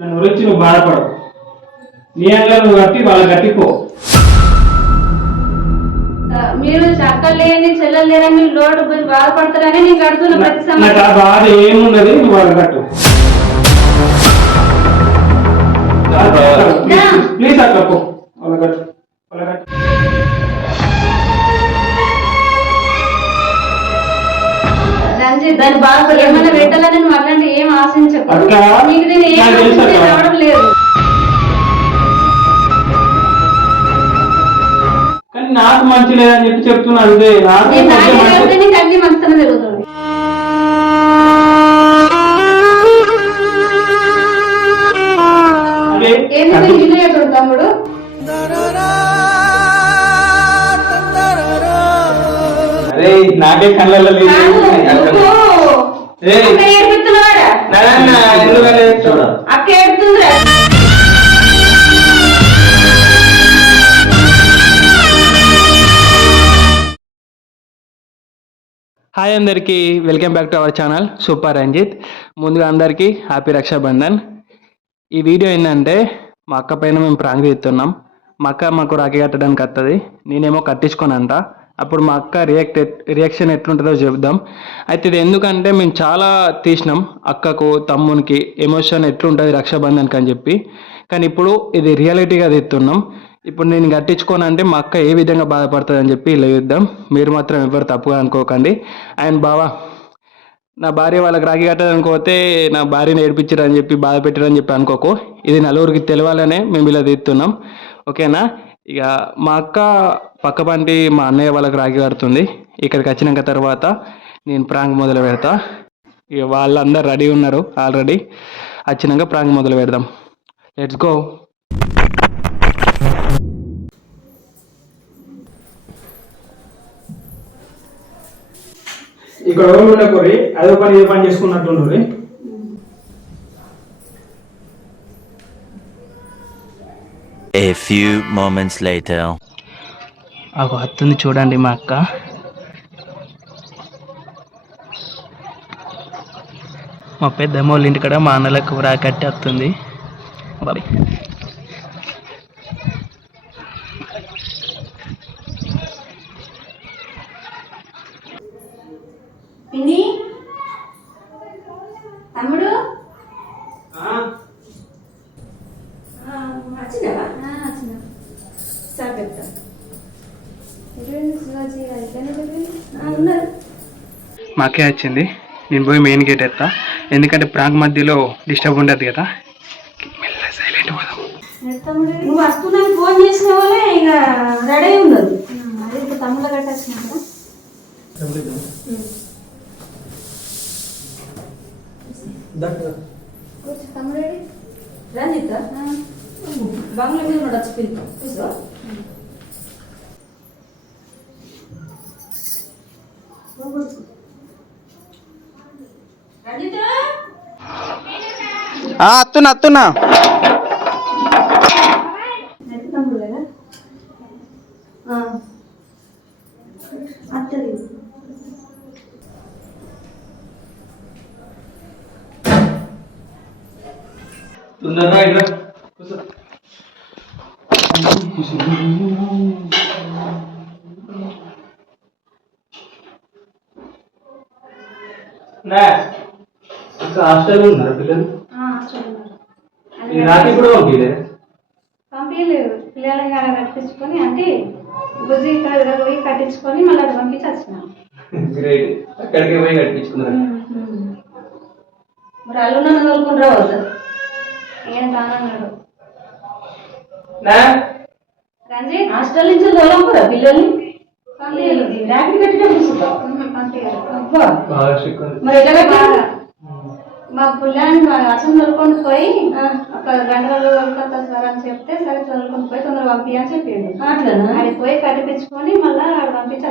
నన్ను గురించి నువ్వు బాధపడవు నీ అంగ నువ్వు కట్టి వాళ్ళ కట్టిపో మీరు చక్కలు లేని చెల్లెలు లేరని మీరు లోటు పోయి బాధపడతారని నేను కడుతున్నా ప్రతి నాకు ఆ బాధ ఏమున్నది? నువ్వు వాళ్ళ కట్టు. ప్లీజ్ అక్క పో. వాళ్ళ కట్టు. వాళ్ళ కట్టు. దాని బాధ ఏమైనా పెట్టాలని నువ్వు అట్లాంటి ఏం ఆశించకు. అక్క, నీకు నేను ఏం. రావడం లేదు. కానీ నాకు మంచి లేదని చెప్పి చెప్తున్నా అంతే. నాకు నేను కొంచెం నాకే మంచి- నీకు అన్ని మంచితనం జరుగుతుంది. అంటే అది- తమ్ముడు? అరే నాకే కళ్ళల్లో లేదు కాదు. అక్క ఏడుపుతున్నావాడా? నాన్న ఎందుకని చూడ. అక్క ఏడుతుందిరా. హాయ్ అందరికీ welcome back to our channel super Ranjith. ముందుగా అందరికీ హ్యాపీ రక్షాబంధన్. ఈ వీడియో ఏంటంటే మా అక్క పైన మేము ప్రాంక్ తీస్తున్నాం మా అక్క మాకు రాఖీ కట్టడానికి వస్తుంది నేనేమో కట్టించుకోనంట. అప్పుడు మా అక్క రియాక్ట్ రియాక్షన్ ఎట్లుంటుందో చెప్దాం అయితే ఇది ఎందుకంటే మేము చాలా తీసినాం అక్కకు తమ్మునికి ఎమోషన్ ఎట్లుంటుంది రక్షాబంధన్కి అని చెప్పి. కానీ ఇప్పుడు ఇది రియాలిటీగా తెస్తున్నాం. ఇప్పుడు నేను కట్టించుకోనంటే మా అక్క ఏ విధంగా బాధపడుతుంది అని చెప్పి ఇలా చూద్దాం మీరు మాత్రం ఎవరు తప్పుగా అనుకోకండి. అండ్ బావా నా భార్య వాళ్ళకి రాగి కట్టదనుకోతే నా భార్యని ఏడిపించారని చెప్పి బాధ పెట్టారని చెప్పి అనుకోకు. ఇది నలుగురికి తెలవాలనే మేము ఇలా తీస్తున్నాం. ఓకేనా? ఇక మా అక్క పక్క పంటి మా అన్నయ్య వాళ్ళకి రాగి కడుతుంది. ఇక్కడికి వచ్చినాక తర్వాత నేను ప్రాంక్ మొదలు పెడతా. ఇక వాళ్ళందరూ రెడీ ఉన్నారు ఆల్రెడీ. వచ్చినాక ప్రాంక్ మొదలు పెడదాం. లెట్స్ గో ఇక్కడ ఎవరు ఉండకూరి అదో పని ఏ పని చేసుకున్నట్టుండ్రి A few moments later. ఆ వస్తుంది చూడండి మా అక్క. మా పెద్దమ్మ వాళ్ళ ఇంటికాడ మా అన్నలకు రాకట్టి వస్తుంది బాయ్ పిన్ని తమ్ముడు వచ్చినావా వచ్చినా సార్ చెప్తా శివాజీ గారు ఇక్కడనే పెట్టండి. ఆ, ఉన్నారు. మాకే వచ్చింది. నేను పోయి మెయిన్ గేట్ ఎత్తా. ఎందుకంటే ప్రాంక్ మధ్యలో డిస్టర్బ్ ఉండదు కదా. మెల్ల సైలెంట్ పోదాం. నువ్వు వస్తున్నాను ఫోన్ చేసిన వాళ్ళే ఇక రెడీ ఉండదు ఇప్పుడు తమ్ముడు రంజిత్? బంగ్లా మీద ఉన్నాడు వచ్చి అత్తున్నా అత్తున్నా తమ్ముడు కదా అత్తది తొందరగా ఇట్లా కూర్చో. నా ఇంకా హాస్టల్ ఉన్నారు పిల్లలు? రాత్రి కూడా పంపిలే పంపించలేదు పిల్లలకి అలా కట్టించుకొని అంటే బుజ్జి ఇక్కడ పోయి కట్టించుకొని మళ్ళీ అది పంపించి వచ్చినాం. గ్రేట్ అక్కడికి పోయి కట్టించుకున్నారు. మరి అల్లు నన్ను తోలుకుని రావద్దు? ఏం కానన్నాడు రంజిత్ హాస్టల్ నుంచి తోలం కూడా పిల్లల్ని? మా పుల్లాన్ని అసం తోలుకొని పోయి ఒక గంట రోజులు తోలుకొస్తా సార్ అని చెప్తే సరే తోలుకొని పోయి తొందర పంపి అని అట్లా ఆడికి పోయి కట్టిపించుకొని మళ్ళీ ఆడ పంపించి.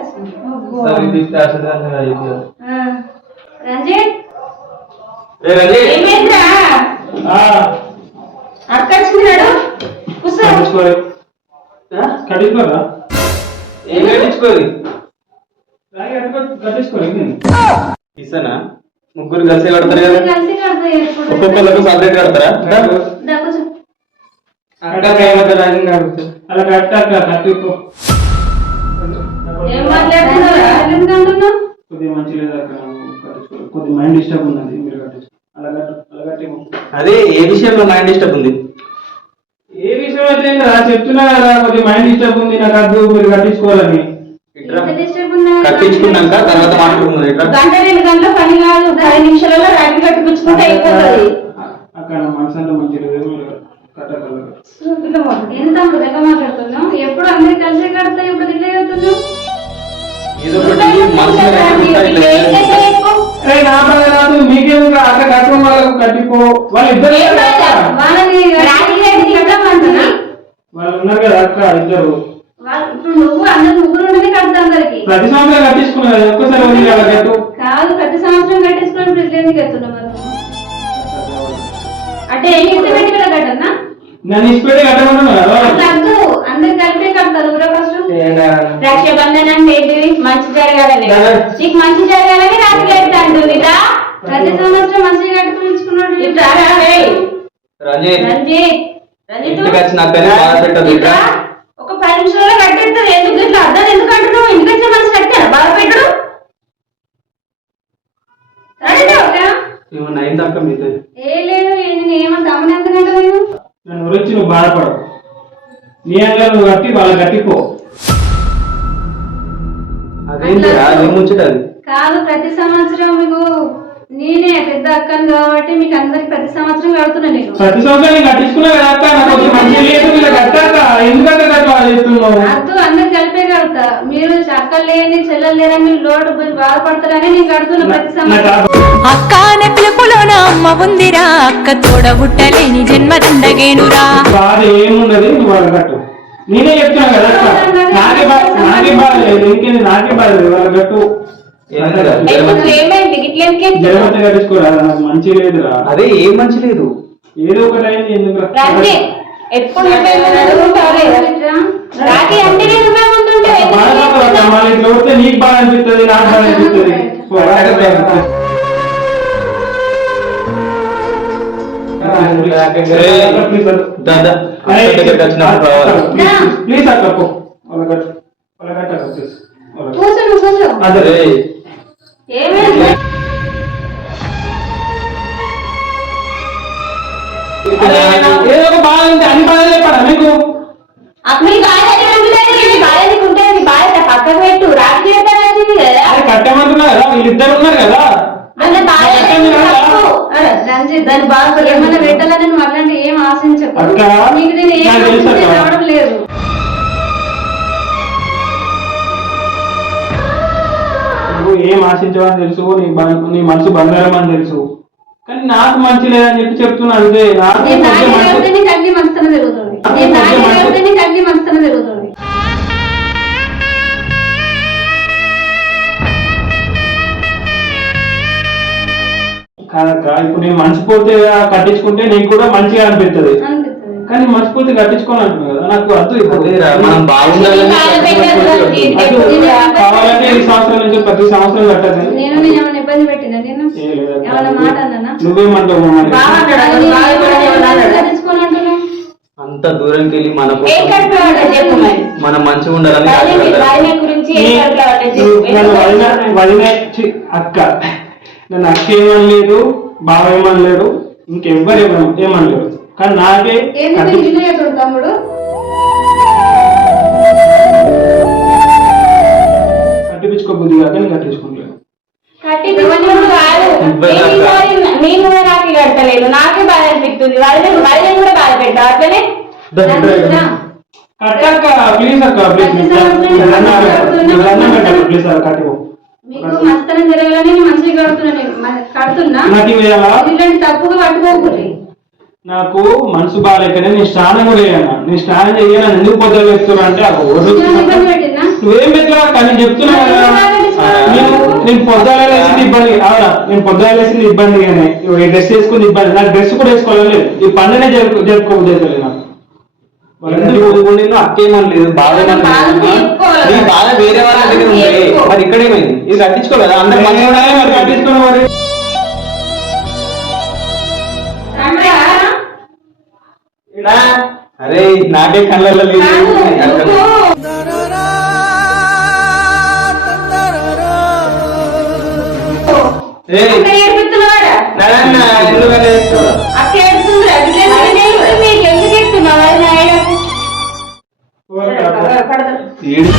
రంజిత్? రండి. ఏమైందిరా? అక్క వచ్చినాడు కూర్చో. కట్టించుకోరు ఆ? కట్టించుకోరా? ఏం కట్టించుకోరు ఇస్తానా ముగ్గురు కలిసి కడతారు కదా? ఒక్కొక్కరికి సపరేట్ కడతారా అలా కట్టాక కట్టుకో కొద్దిగా మంచి లేదు మైండ్ డిస్టర్బ్ ఉన్నది మీరు కట్టించుకో అలా కట్టు అలా కట్టి అదే ఏ విషయంలో మైండ్ డిస్టర్బ్ ఉంది? అయితే ఏందిరా? చెప్తున్నా కదా కొద్దిగా మైండ్ డిస్టర్బ్ ఉంది నాకు అద్దు మీరు కట్టించుకోవాలని కట్టించుకున్నాక తర్వాత గంట రెండు గంటల పని కాదు పది నిమిషాలలో అయిపోతుంది. అక్కడ మంచి ఎంత ఎప్పుడు అందరు కలిసి కడతా ఇప్పుడు ఇట్లా చెప్తున్నావు ఏదో ఒకటి మనసులో పెట్టుకుంటా ఇట్లా చేయాలి. అరే నా బాధ కాదు మీకేం అక్కడ కట్టడం వాళ్ళకు కట్టిపో వాళ్ళు ఇద్దరు వాళ్ళని రాత్రి రాత్రి కట్టమంటున్నా వాళ్ళు ఉన్నారు కదా అక్క ఇద్దరు. వాళ్ళు ఇప్పుడు నువ్వు అందరు ముగ్గురు ఉండనే కడతా అందరికి. ప్రతి సంవత్సరం కట్టించుకున్నారు కదా, ఒక్కసారి ఉంది కదా కట్టు కాదు ప్రతి సంవత్సరం కట్టించుకుని మరి? అంటే ఎన్ని ఇంటి పెట్టి కూడా కట్టన్నా నన్ను ఇష్టపడి కట్టమంటున్నా కదా? అట్లా వద్దు అందరు కలిపే కడతారు కూడా ఫస్ట్ రక్షాబంధన్ అంటే ఏంటిది మంచి జరగాలని. నీకు మంచి జరగాలని రాత్రి కడతా అంటుంది రా. ప్రతి సంవత్సరం మంచిగా రా, రేయ్. రంజిత్ రంజిత్. బాధ పెట్టదు ఒక పది నిమిషాల్లో కట్టేస్తారు ఎందుకు ఇట్లా అర్థం ఎందుకు అంటున్నావు ఇంటికి వచ్చే మనిషి కట్టారు బాధ పెట్టడు ఏమన్నా అయింది అక్క మీతో? ఏ లేదు నేను ఏమంత అమ్మని ఎందుకంటే నేను? నన్ను గురించి నువ్వు బాధపడవు నీ అంగా నువ్వు కట్టి వాళ్ళ కట్టిపో. అదేంటి అది? కాదు ప్రతి సంవత్సరం మీకు నేనే పెద్ద అక్కను కాబట్టి మీకు అందరికి ప్రతి సంవత్సరం కడుతున్నా నేను. ప్రతి సంవత్సరం నేను కట్టించుకున్నా కదా అక్క? నాకు కొంచెం మంచి లేదు ఇలా కట్టాక ఎందుకంటే అట్లా చేస్తున్నావు? అద్దు అందరు కలిపే కడతా. మీరు అక్కలు లేని చెల్లెలు లేరని మీరు లోటు బాధపడతారని నేను కడుతున్నా ప్రతి సంవత్సరం. అక్క అనే పిలుపులోన అమ్మ ఉందిరా. అక్క తోడబుట్టలేని జన్మ దండగేనురా బాధ ఏమున్నది నువ్వు వాళ్ళ కట్టు. నేనే చెప్తున్నా కదా అక్క? నాకే బాధ నాకే బాధ లేదు. ఇంకేంది? నాకే బాధ లేదు. వాళ్ళ కట్టు. ఏమైంది? నాకు మంచి లేదురా. అదే ఏం మంచి లేదు? ఏదో ఒకటి అయింది ఎందుకు ఎప్పుడు బాధపడతా ఉంది అన్ని బాధ చెప్పాడా మీకు? మీ బాధ ఎక్కడ ఉంటుంది? నీ బాధ నీకు ఉంటుంది. నీ బాధ పక్కకు పెట్టు. రాఖీ కట్టాలి వచ్చింది కదా. అరే కట్టమంటున్నా కదా వీళ్ళిద్దరు ఉన్నారు కదా. అలా బాధ కట్టండి కదా. తప్పు. అరే, రంజిత్ దాని బాగా ఏమైనా పెట్టాలని నువ్వు అట్లాంటి ఏం ఆశించకు. అక్క, నీకు నేను ఏం నాకు తెలుసు ఆశించి అక్క. రావడం లేదు. నువ్వు ఏం ఆశించవని తెలుసు? నీ బం- నీ మనసు బంగారం అని తెలుసు. కానీ నాకు మంచి లేదని చెప్పి చెప్తున్నా అంతే నాకు మంచి- అన్ని జరుగుతుంది జరుగుతుంది కాదక్క ఇప్పుడు నేను మర్చిపోతే కట్టించుకుంటే నీకు కూడా మంచిగా అనిపిస్తుంది కానీ మర్చిపోతే కట్టించుకోని అంటున్నా కదా నాకు వద్దు ఇప్పుడు. మనం ప్రతి సంవత్సరం కట్టదు. నేను నేను ఏమైనా ఇబ్బంది పెట్టినా నేను ఏమైనా మాట అన్నానా? నువ్వేమంటావు మమ్మల్ని అంత దూరంకి వెళ్ళి మన కోసం మంచిగా ఉండాలని వదిన- అక్క. నన్ను అక్క ఏమనలేదు బావ ఏమనలేడు ఇంకెవ్వరు ఏమన- ఏమనలేరు కానీ నాకే తమ్ముడు? అట్లనే రంజిత్రా, కట్టాక ప్లీజ్ అక్క ప్లీజ్ ప్రతి సంవత్సరం కడుతున్నా. ప్లీజ్ అక్క కట్టిపో మీకు మంచితనం జరగాలని నేను మంచిగా కడుతున్నా నేను మ- కడుతున్నా. నాకు ఇవి ఎలా? ఇలాంటి తప్పుగా పట్టుకోకూడదు. నాకు మనసు బాగాలేకనే నేను స్నానం కూడా చేయను. నేను స్నానం చేయను ఎందుకు పొద్దున వేస్తున్నా అంటే ఆ రోజు నువ్వేం పెట్టలా కానీ చెప్తున్నా నేను నేను పొద్దున వేసింది ఇబ్బంది. అవునా? నేను పొద్దున వేసింది ఇబ్బంది కానీ ఈ డ్రెస్ వేసుకుని ఇబ్బంది. నాకు డ్రెస్ కూడా వేసుకోలేదు ఈ పండుగ జరుపు జరుపుకోబోతుంది నాకు. ఎందుకు ఊరుకుండిందో అక్కేమని బాధ నీ వేరే వాళ్ళ దగ్గర ఉంది మరి ఇక్కడేమైంది? ఇది కట్టించుకోలేదు? అందరు మంది మరి కట్టించుకోవడం అరే నాకే కళ్ళల్లో లేదు ఎందుకంటే ఏడు.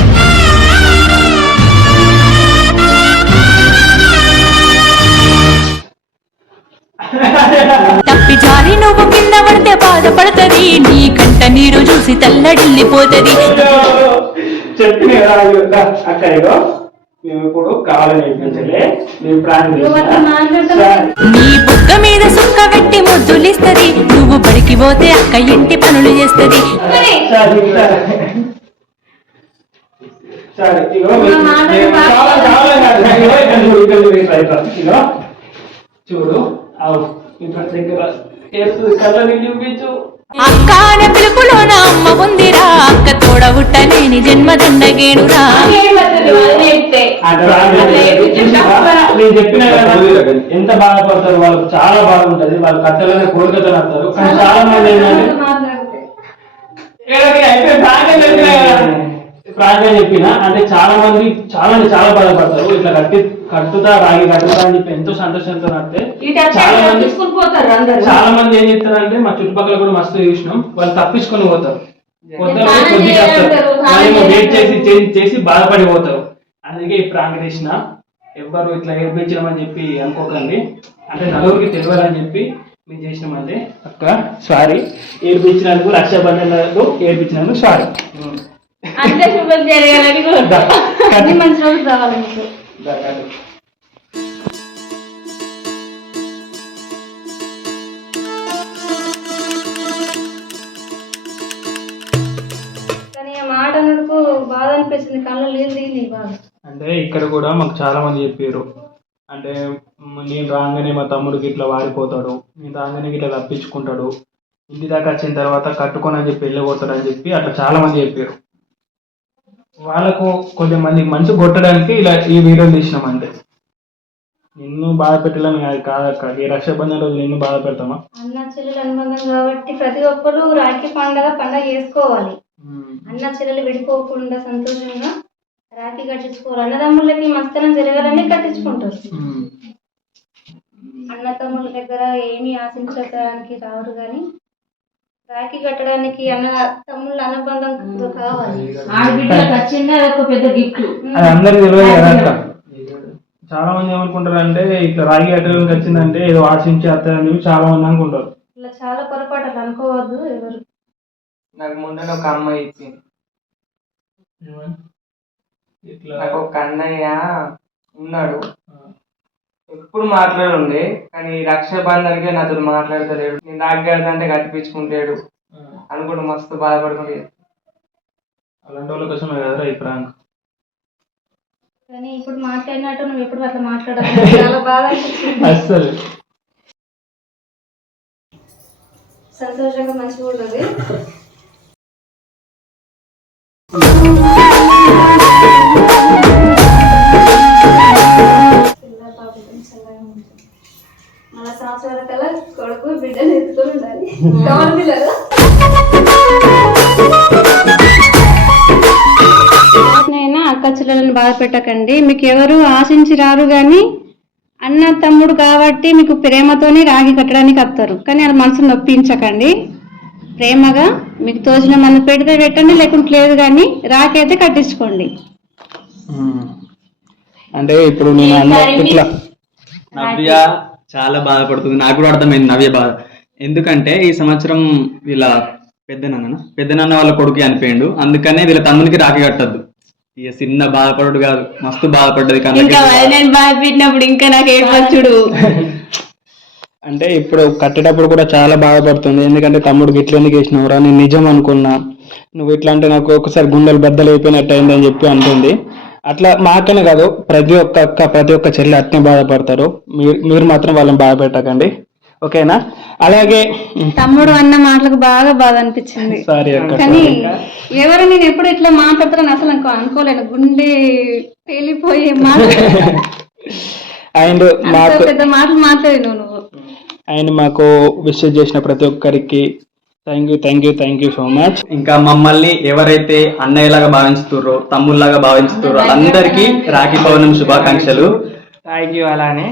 తప్పి జారి నువ్వు కింద పడితే బాధపడుతుంది. నీ కంట నీరు చూసి తల్లడిల్లిపోతది. చెప్పిన అక్క మేము ఇప్పుడు కావాలని నేర్పించలే మాట్లాడుతున్నావు నీ బుగ్గ మీద సుక్క పెట్టి ముద్దులిస్తది. నువ్వు బడికి పోతే అక్క ఇంటి పనులు చేస్తది. సరే ఇగో బాగా చాలా. ఇగో చూడు, అవు ఇక్కడ దగ్గర చూపించు. అక్క అనే పిలుపులోన అమ్మ ఉందిరా. అక్క తోడబుట్టలేని జన్మదండగేనురా. నాకేం పడుతుంది వాళ్ళు చెప్తే అంటే వాళ్ళు నేను చెప్పిన ఎంత బాధపడతారు వాళ్ళకి చాలా బాగుంటది వాళ్ళు కట్టెలనే కోరికతో వస్తారు కానీ చాలా మంది ఏంటంటే మాట్లాడితే ఏడకి ప్రాంతం చెప్పిన అంటే చాలా మంది చాలా అంటే చాలా బాధపడతారు. ఇట్లా కట్టి కట్టుతా రాగి కట్టుతా అని చెప్పి ఎంతో సంతోషంతో ఇటు చాలా మంది తీసుకుని పోతారు అందరు. చాలా మంది ఏం చేస్తారంటే మా చుట్టుపక్కల కూడా మస్తు చూసినాం. వాళ్ళు తప్పించుకొని పోతారు. వెయిట్ చేసి. చేసి బాధపడి పోతారు అందుకే ఈ ప్రాంక్ చేసిన ఎవ్వరు ఇట్లా ఏర్పించడం చెప్పి అనుకోకండి. అంటే నలుగురికి తెలియాలని చెప్పి మేము చేసినామంటే అక్క సారీ ఏర్పించినందుకు రక్షాబంధనకు ఏర్పించినందుకు సారీ అంతే శుభం జరగాలని అన్ని మంచి రోజులు కావాలి మీకు. కానీ ఆ మాట బాధ అనిపించింది కళ్ళ నీళ్ళు బాగా. అంటే ఇక్కడ కూడా మాకు చాలా మంది చెప్పారు. అంటే నేను రాగానే మా తమ్ముడికి ఇట్లా వాడిపోతాడు నేను రాగానే ఇట్లా తప్పించుకుంటాడు. ఇంటి దాకా వచ్చిన తర్వాత కట్టుకొని అని చెప్పి వెళ్ళిపోతాడు అని చెప్పి అట్లా చాలా మంది చెప్పారు. వాళ్ళకు కొంచెం మంది మనసు కొట్టడానికి ఇలా ఈ వీడియోలు తీసినాం అంతే నిన్ను బాధ పెట్టాలని కాదు కాదక్క ఈ రక్షాబంధన్ రోజు నిన్ను బాధ పెడతామా? అన్న చెల్లెలు అనుబంధం కాబట్టి ప్రతి ఒక్కరు రాఖీ పండగ పండగ చేసుకోవాలి. అన్న చెల్లెలు విడిపోకుండా సంతోషంగా రాఖీ కట్టించుకోవాలి. అన్నదమ్ములకి మస్తనం జరగాలని కట్టించుకుంటారు. అన్న తమ్ముల దగ్గర ఏమీ ఆశించడానికి రావరు కానీ రాఖీ కట్టడానికి అన్న తమ్ముళ్ళ అనుబంధం కావాలి. ఆడబిడ్డలకు వచ్చింది అది ఒక పెద్ద గిఫ్ట్. అది అందరికి తెలియదు కదా అక్క? చాలా మంది ఏమనుకుంటారు అంటే ఇట్లా రాగి అట్టడానికి వచ్చిందంటే ఏదో ఆశించి వస్తారని చెప్పి చాలా మంది అనుకుంటారు. ఇలా చాలా పొరపాటు అట్లా అనుకోవద్దు ఎవరు. నాకు ముందర ఒక అమ్మాయి ఇచ్చింది ఇట్లా నాకు ఒక అన్నయ్య ఉన్నాడు. ఎప్పుడు మాట్లాడుండే కానీ రక్షాబంధన్కే నాతో మాట్లాడతలేడు. నేను రాగ్గాడంటే కట్టిపించుకుంటాడు అనుకుంటూ మస్తు బాధపడుకుంటే అలాంటి వాళ్ళ కోసమే కదరా ఈ ప్రాంక్? కానీ ఇప్పుడు మాట్లాడినట్టు నువ్వు ఎప్పుడు అట్లా మాట్లాడాలి చాలా బాగా అనిపించింది అస్సలు. సంతోషంగా మంచిగా ఉన్నది సంవత్సరాల కల్లా కొడుకు బిడ్డలు ఎత్తుకొని ఉండాలి. పిల్లలు అక్క చెల్లెలను బాధ పెట్టకండి. మీకు ఎవరు ఆశించి రారు కానీ అన్న తమ్ముడు కాబట్టి మీకు ప్రేమతోనే రాగి కట్టడానికి వస్తారు కానీ అది మనసు నొప్పించకండి. ప్రేమగా మీకు తోచిన మన పెడితే పెట్టండి లేకుంటే లేదు కానీ రాకి అయితే కట్టించుకోండి అంటే ఇప్పుడు నేను ఇట్లా నవ్య చాలా బాధపడుతుంది నాకు కూడా అర్థమైంది నవ్య బాధ. ఎందుకంటే ఈ సంవత్సరం వీళ్ళ పెద్ద నాన్న పెద్ద నాన్న వాళ్ళ కొడుకు చనిపోయిండు అందుకనే వీళ్ళ తమ్మునికి రాఖీ కట్టద్దు. ఇక చిన్న బాధపడు కాదు. మస్తు బాధపడ్డది ఇంకా కళ్ళకి నేను బాధ పెట్టినప్పుడు ఇంకా నాకు ఏడ్పచ్చుడు అంటే ఇప్పుడు కట్టేటప్పుడు కూడా చాలా బాధపడుతుంది. ఎందుకంటే తమ్ముడికి ఇట్లా ఎందుకు వేసినవురా నేను నిజం అనుకున్నా. నువ్వు ఇట్లా అంటే నాకు ఒకసారి గుండెలు బద్దలు అయిపోయినట్టు అయిందని చెప్పి అంటుంది. అట్లా మాకనే కాదు ప్రతి ఒక్క అక్క ప్రతి ఒక్క చెల్లి అట్నే బాధపడతారు. మీరు మీరు మాత్రం వాళ్ళని బాధ పెట్టకండి. ఓకేనా? అలాగే తమ్ముడు అన్న మాటలకు బాగా బాధ అనిపించింది. సారీ అక్క కానీ ఎవరు నేను ఎప్పుడు ఇట్లా మాట్లాడతారని అసలు అనుకో అనుకోలేను గుండె పేలిపోయే మాట. అండ్ మాకు పెద్ద మాటలు మాట్లాడి నువ్వు నువ్వు. అండ్ మాకు విష్ చేసిన ప్రతి ఒక్కరికి thank you thank you thank you so much ఇంకా మమ్మల్ని ఎవరైతే అన్నయ్యలాగా భావించుతుర్రో తమ్ముళ్ళలాగా భావించుతుర్రో అందరికీ రాఖీ పౌర్ణమి శుభాకాంక్షలు. థ్యాంక్ యూ అలానే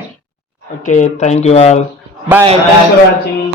okay thank you all bye thanks for watching